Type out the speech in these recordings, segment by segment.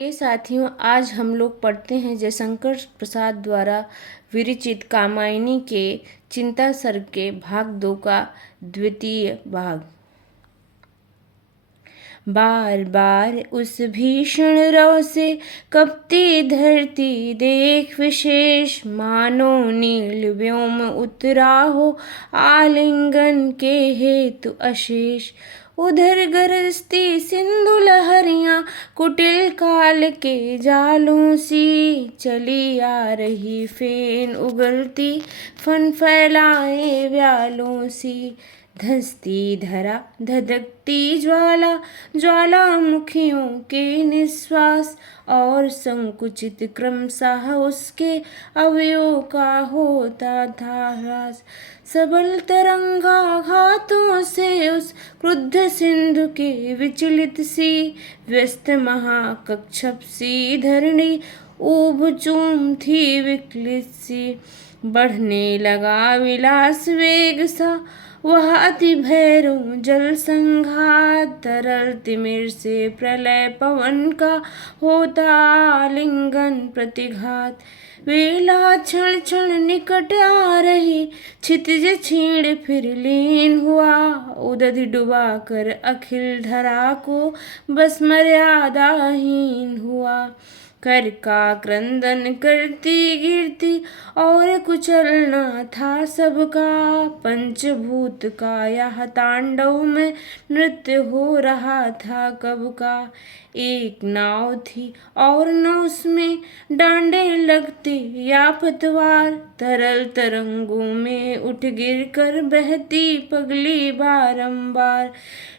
ये साथियों, आज हम लोग पढ़ते हैं जयशंकर प्रसाद द्वारा विरचित कामायनी के चिंता सर्ग के भाग 2 का द्वितीय भाग। बार बार उस भीषण रौ से कपती धरती देख विशेष, मानो नील व्योम उतरा हो आलिंगन के हेतु अशेष। उधर गरजती सिंधु लहरियां कुटिल काल के जालों सी, चली आ रही फेन उगलती फन फैलाए व्यालों सी। धंसती धरा धधकती ज्वाला ज्वालामुखियों के निश्वास, और संकुचित क्रमशः उसके अवयवों का होता था ह्रास। सबल तरंगाघातों से उस क्रुद्ध सिंधु के विचलित सी, व्यस्त महाकक्षप सी धरणी ऊब चूम थी विकलित सी। बढ़ने लगा विलास वेग सा वह अति भैरव जल संघात, तरल तिमिर से प्रलय पवन का होता आलिंगन प्रतिघात। वेला क्षण क्षण निकट आ रही क्षितिज छीण फिर लीन हुआ, उदधि डुबा कर अखिल धरा को बस मर्यादाहीन हुआ। कर का क्रंदन करती गिरती और कुचलना था सबका, पंचभूत का यह तांडव में नृत्य हो रहा था कब का। एक नाव थी और न उसमें डांडे लगते या पतवार, तरल तरंगों में उठ गिर कर बहती पगली बारंबार।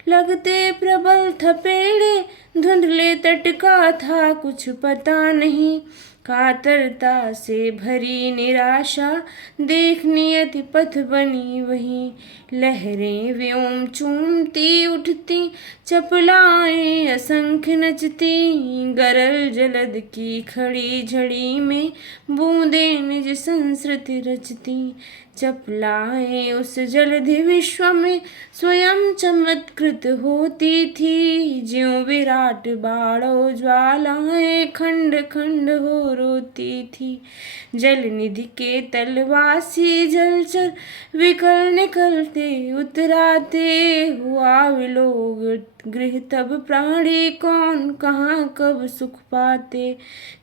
लगते प्रबल थपेड़े धुंधले तट का था कुछ पता नहीं, कातरता से भरी निराशा देख नियति पथ बनी वही। लहरें व्योम चूमती उठती चपलाएं असंख्य नचती, गरल जलद की खड़ी झड़ी में बूंदें निज संस्कृति रचती। चपलाएं उस जलधि विश्व में स्वयं चमत्कृत होती थी, ज्यों विराट बाणों ज्वालाएं खंड खंड हो रोती थी। जल निधि के तलवासी जलचर विकल निकलते उतराते, हुआ विलोग गृह तब प्राणी कौन कहाँ कब सुख पाते।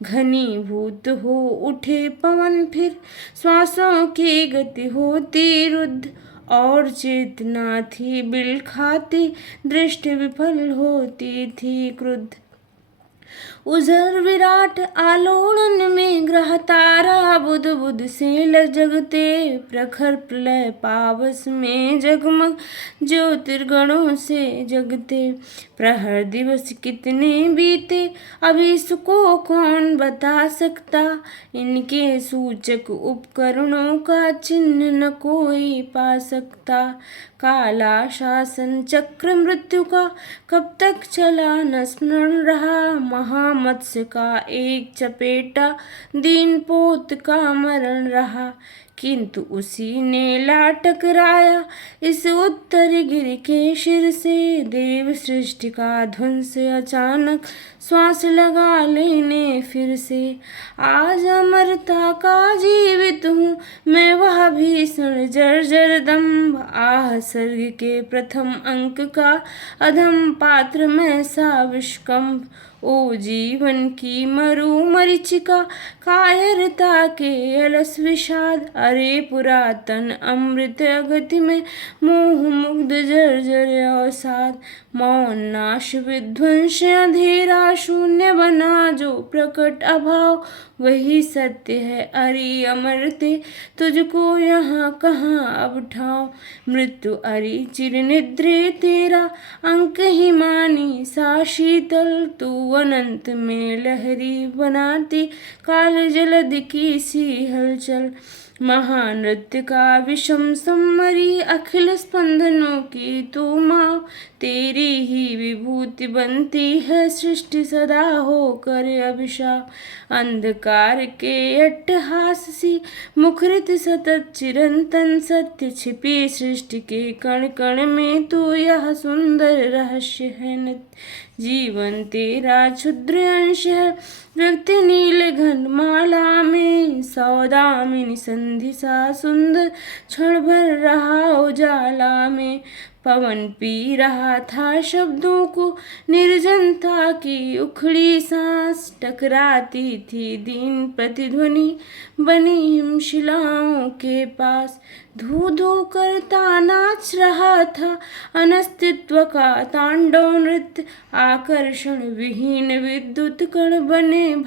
घनीभूत हो उठे पवन फिर श्वासों की गति होती रुद्ध, और चेतना थी बिल खाती दृष्टि विफल होती थी क्रुद्ध। उजर विराट आलोड़न में ग्रह तारा बुध बुध से लजगते, प्रखर प्रलय पावस में जगमग ज्योतिर्गणों से जगते। प्रहर दिवस कितने बीते अभी इसको कौन बता सकता, इनके सूचक उपकरणों का चिन्ह न कोई पा सकता। काला शासन चक्र मृत्यु का कब तक चला न स्मरण रहा, महामत्स्य का एक चपेटा दीन पोत का मरण रहा। किंतु उसी ने ला टकराया इस उत्तरी गिर के शिर से, देव सृष्टि का ध्वंस अचानक श्वास लगा लेने फिर से। आज अमरता का जीवित हूँ मैं वह भीषण जर्जर दम्भ, आह सर्ग के प्रथम अंक का अधम पात्र मैं सा विषकंभ। ओ जीवन की मरु मरीचिका कायरता के अलस विषाद, अरे पुरातन अमृत अगति में मोह मुग्ध जर्जर अवसाद। मौन नाश विध्वंस अंधेरा शून्य बना जो प्रकट अभाव, वही सत्य है अरे अमरते तुझको यहाँ कहाँ अब ठाव। मृत्यु अरे चिर निद्रे तेरा अंक ही मानी सा शीतल, तू अनंत में लहरी बनाती काल जलद की सी हलचल। महानृत्य का विषम सम्मरी अखिल स्पंदनों की तू माँ, तेरी ही विभूति बनती है सृष्टि सदा होकर अभिशाप। अंधकार के अट्टहास सी मुखरित सतत चिरंतन सत्य छिपी सृष्टि के कण कण में तू यह सुंदर रहस्य है नित्य। जीवन तेरा क्षुद्र अंश है व्यक्ति नील घन माला में, सौदामिनी संधि सा सुंदर क्षण भर रहा उजाला में। पवन पी रहा था शब्दों को निर्जनता की उखड़ी सांस, टकराती थी दीन प्रतिध्वनि बनी हिमशिलाओं के पास। धू धू करता नाच रहा था अनस्तित्व का तांडव नृत्य, आकर्षण विहीन विद्युत कण बने